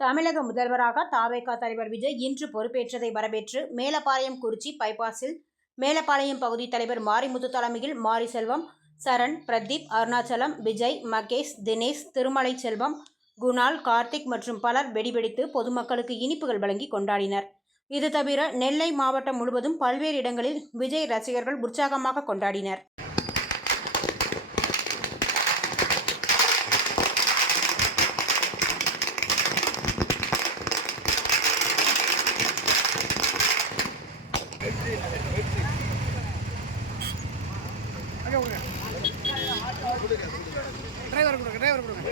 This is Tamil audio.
தமிழக முதல்வராக தவேக தலைவர் விஜய் இன்று பொறுப்பேற்றதை வரவேற்று மேலப்பாளையம் குறிச்சி பைபாஸில் மேலப்பாளையம் பகுதி தலைவர் மாரிமுத்து தலைமையில் மாரிசெல்வம், சரண், பிரதீப், அருணாச்சலம், விஜய், மகேஷ், தினேஷ், திருமலை செல்வம், குணால், கார்த்திக் மற்றும் பலர் வெடிவெடித்து பொதுமக்களுக்கு இனிப்புகள் வழங்கி கொண்டாடினர். இது தவிர நெல்லை மாவட்டம் முழுவதும் பல்வேறு இடங்களில் விஜய் ரசிகர்கள் உற்சாகமாக கொண்டாடினர். டிரைவர் கொடுங்க